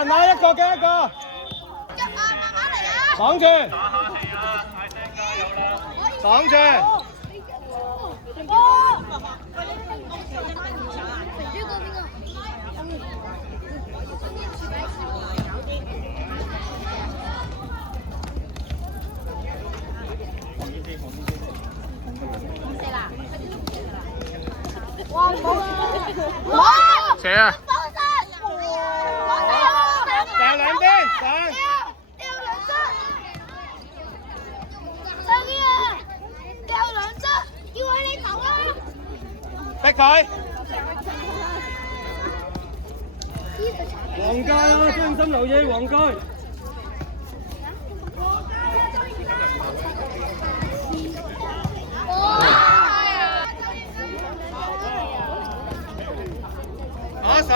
人啊，一個嘅一個。擋住。擋住。射啊！掉兩邊上。逼佢。黃街啊，專心留意黃街。攞上。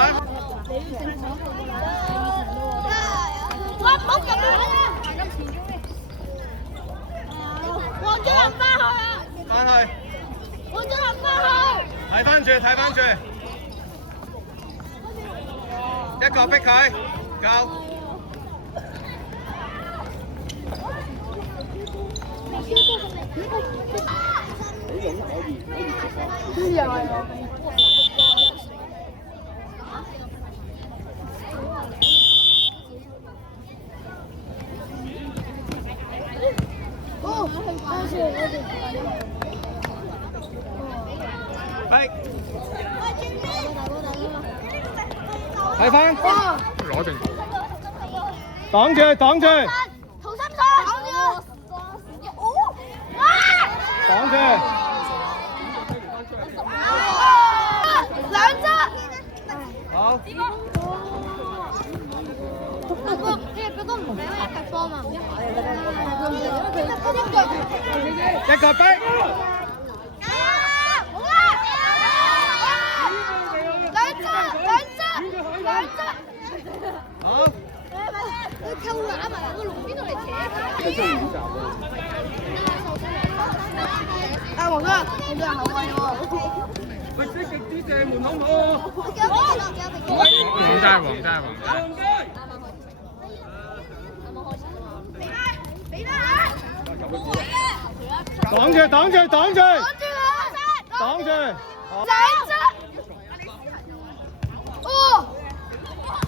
哇！唔好咁樣啊！黃俊霖翻去啊！翻去。黃俊霖翻去。睇翻住，睇翻住。一個逼佢，夠。睇翻，攞定，擋住，擋住，逃生水，擋住，兩隻，好。一個逼。好。佢扣攬埋個龍邊度嚟扯。啊，黃哥，你對人好威喎！喂，積極啲射門好唔好？黃齋。擋住！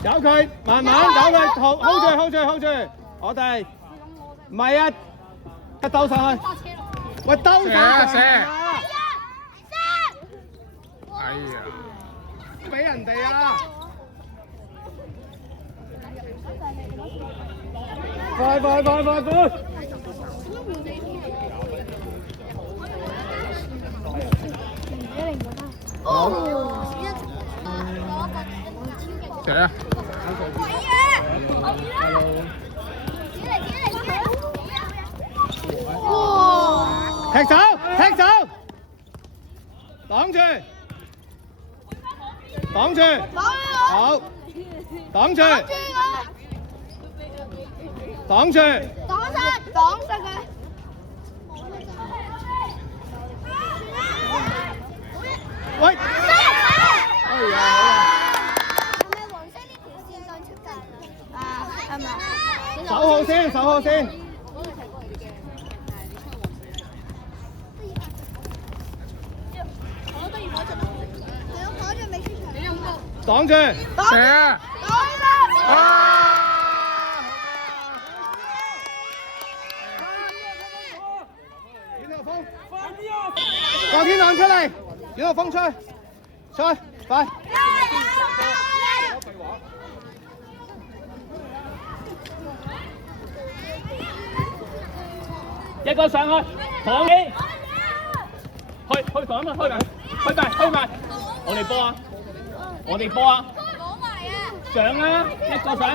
有佢，慢慢有佢，hold住，我哋唔係啊，一兜上去，喂兜上去，射，哎呀，俾人哋啊，快！射啊！踢走，擋住，好，擋住，喂，哎呀！守好先。擋住，射啊！個天浪出嚟，短個風吹，快！一個上去，躺起，去防啊！開埋，我哋波啊！上啊！一個上，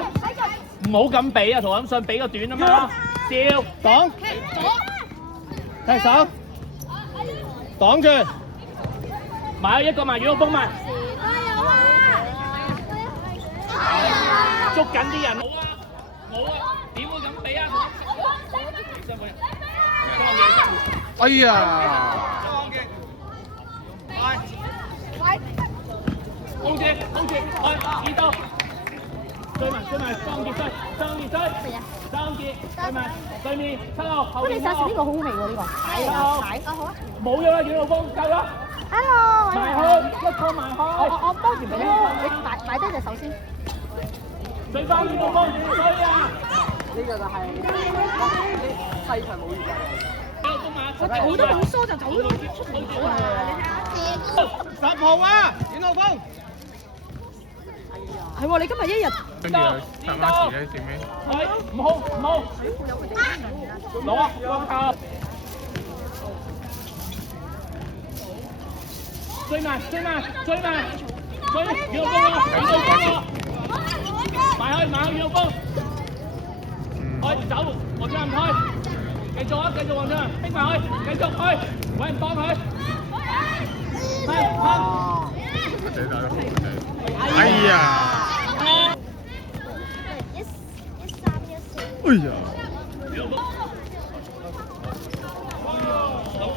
唔好咁俾啊！同我咁信，俾個短啊嘛！照擋，踢手，擋住，埋一個埋，遠個封埋，捉緊啲人，冇啊！點會咁俾啊？哎呀！hold住，去，二度。追埋，雙傑追，追埋，對面7號後面。你殺時呢個好好味喎，呢個蟹啊，好啊。冇咗啦，遠路風夠啦。Hello，埋去，一個埋去。我幫住俾你擺低隻手先。追翻遠路風，追啊！呢個就係西場冇魚我好多好疏就走咗出唔到啊！你睇下。10號啊，遠路風。係喎，你今日一日。跟住又搭馬池咧，最尾。唔好，攞啊，光球。追埋，遠路風啊！埋去，遠路風。去走，黃俊唔開，繼續啊，黃俊，逼埋去，繼續去，揾人幫佢。或者打得好哎呀！哎呀！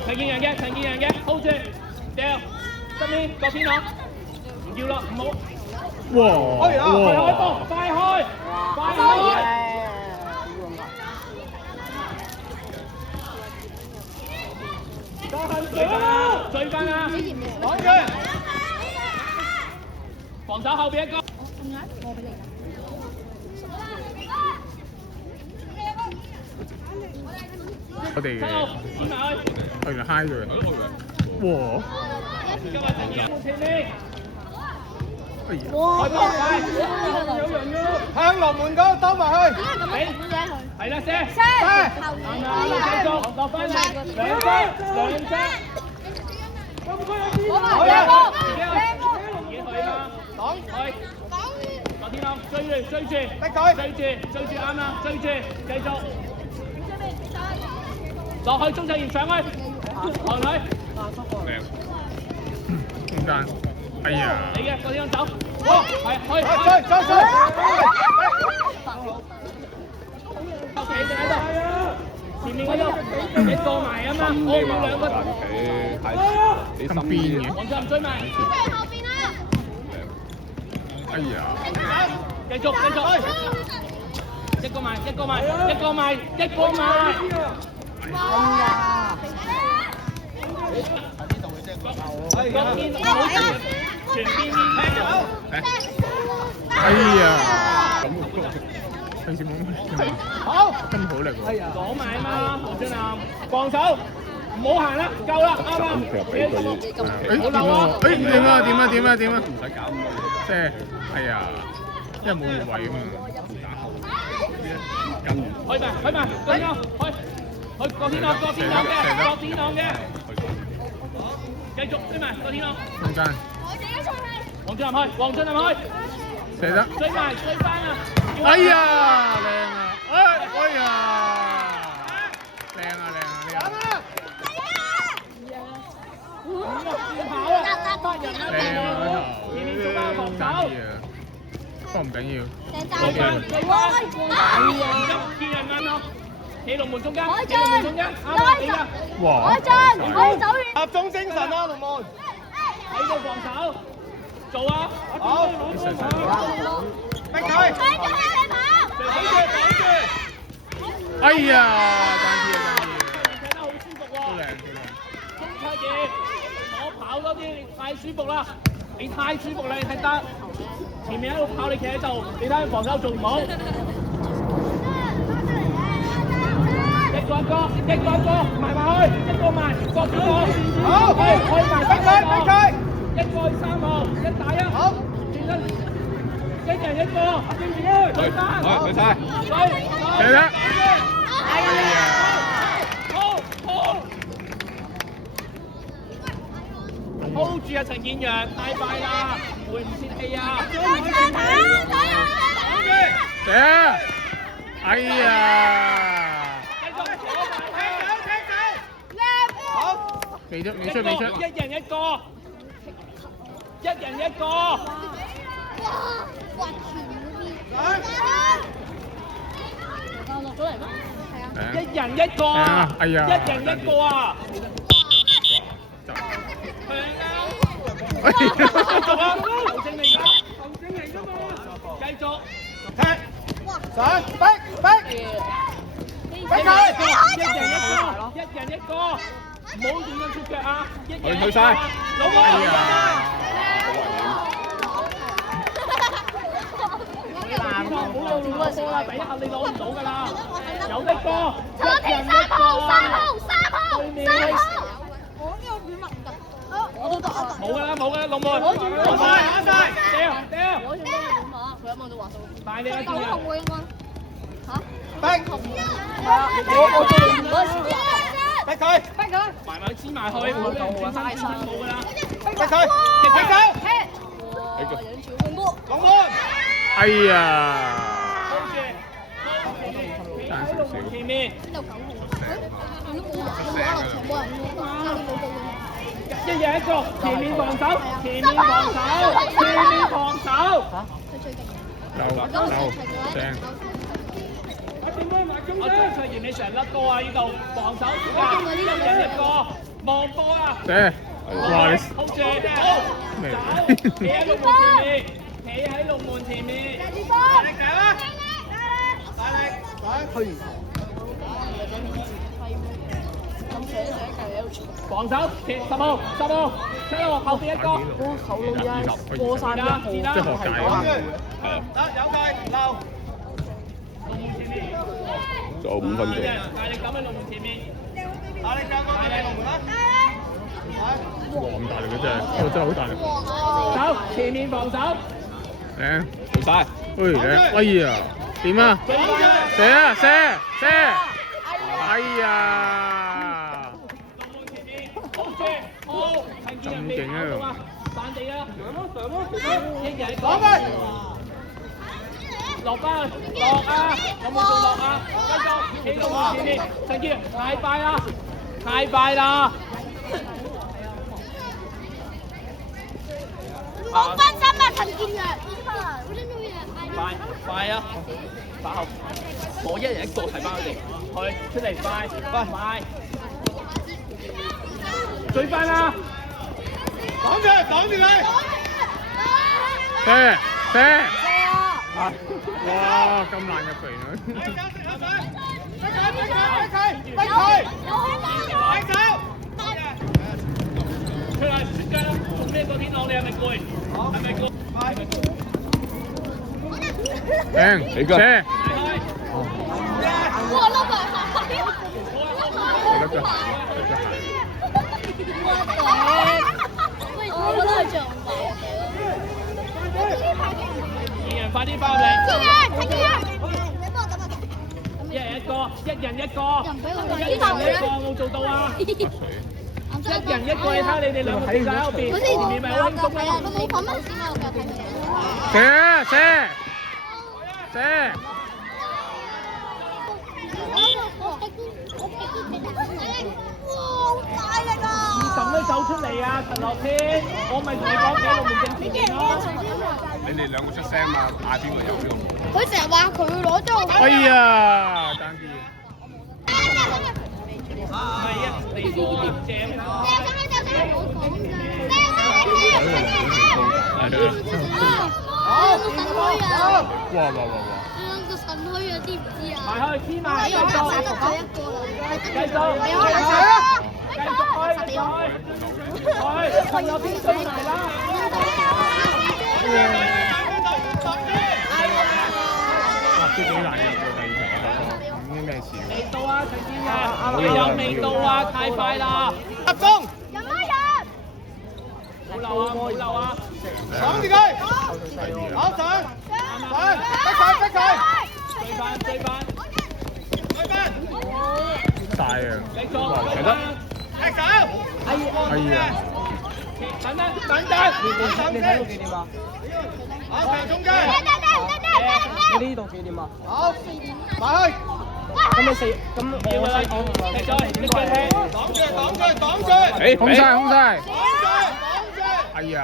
陳建陽嘅 ，hold 住，掉，側邊個邊攞，唔要啦，唔好。哇！快開波，快開！追翻啊！攞住，防守後邊一個。我哋去嚟嗨佢。哇！哎呀！向龍門嗰兜埋去。係啦，射！繼續落翻嚟，兩隻。好啦，自己去嘛，擋去。羅天朗追住，逼佢，追住啱啦，追住，繼續。落去中場沿上去，落去。中間，哎呀！你嘅嗰啲走，哇，係去，企定喺度，前面嗰度一個埋啊嘛，我要兩個。咁邊嘅？黃俊追埋。哎呀！繼續，一個埋。哎呀！費事冇乜。好，真好力喎！攞埋啊嘛，黃俊南，防守，唔好行啦，夠啦，啱啦。好漏啊！點啊？唔使搞咁多嘢。即係，哎呀，因為冇越位啊嘛。去埋，去個天朗嘅，繼續追埋個天朗。中間。黃俊南去，射得。追翻啊！哎呀，靚啊！哎呀，靚啊！靚啊！前面做翻防守。不過唔緊要。追翻，見人眼咯，企龍門中間，啱你㗎。哇！集中精神啊，龍門！喺度防守，做啊！好，逼佢！擋住！哎呀，單啲啊！踢得好舒服喎。都靚。中出嘢，我跑多啲，你太舒服啦！你太舒服啦，你踢得。前面喺度跑，你企喺度，你睇下防守做唔好。一個，埋去，一個埋，各邊個。好，去埋，逼佢！一個去3號，一打一。好，轉身，一人一個，追翻。好，唔該。係啦。哎呀！好。hold 住啊，陳建陽，太快啦，回唔切氣啊！射！哎呀！好，未出。一人一個。一人一個啊！哎呀！一人一個啊！繼續啊！球證嚟㗎嘛！繼續。睇上逼，一人一個，唔好亂咁出腳啊！一人一個，老母，唔好攞亂攞波啦，第一下你攞唔到㗎啦，有得波，一人一個，對面。冇㗎啦，龍門，攞晒，掉，大力啊，叫人。逼佢，埋埋黐埋去，冇轉身冇㗎啦，逼佢，龍門，哎呀！喺龍門前面，一人一個，前面防守，正。我出現你成粒波啊！呢度防守時間，一人一個望波啊！哇！你好住，好走，企喺龍門前面，大力強啊！大力，防守10號，7號後邊一個，後路呀，過晒啦，即係學界啊！得有計留。仲有5分鐘。大力咁喺龍門前面，大力龍門啦！哇！咁大力嘅真係，真係好大力。走，前面防守。做晒。哎呀，點啊？射！哎呀！龍門前面，好住，好，陳建仁未跑到啊！散地啦，一人一個。落班落啊！有冇做落啊？繼續企到我前面，陳建仁太快啦！攞翻3啊，陳建仁，快啊！打後，我一人一個提翻佢哋，去出嚟快！追翻啦！擋住佢！射！哇！咁難入嚟佢。出嚟出腳啦！做咩個天朗？你係咪攰？係咪攰？射！哇！攞埋我都係長二人快啲翻嚟！一人一個，冇做到啊！一人一個，你睇下你哋兩個企喺後邊，前面咪好輕鬆咯！射！咁都走出嚟啊，陳樂天！我咪同你講喺龍門正前面咯。你哋兩個出聲嘛，嗌邊個入邊個？佢成日話佢攞咗。哎呀，爭啲。係啊，你個正。哇！神虛有啲唔知啊！埋去，黐埋，繼續，陳樂天追埋啦！都幾難入嘅第二場，唔知咩事。未到啊，陳建仁，你有未到啊？太快啦！集中！冇漏啊！擋住佢！攞上！逼佢！追翻！大啊！繼續！係得！踢手！哎呀！等陣！你睇到幾點啊？中間！你呢度幾點啊？好，埋去！咁你4，咁我4點。踢咗，你腳踢！擋住！控晒！哎呀！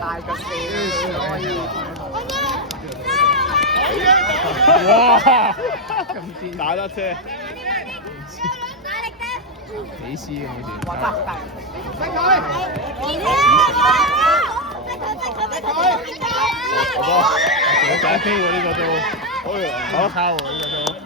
大腳射可以。哇！咁癲，打得車。幾絲咁好似。哇！真係好大。好 OK 喎呢個都，好抄喎呢個都。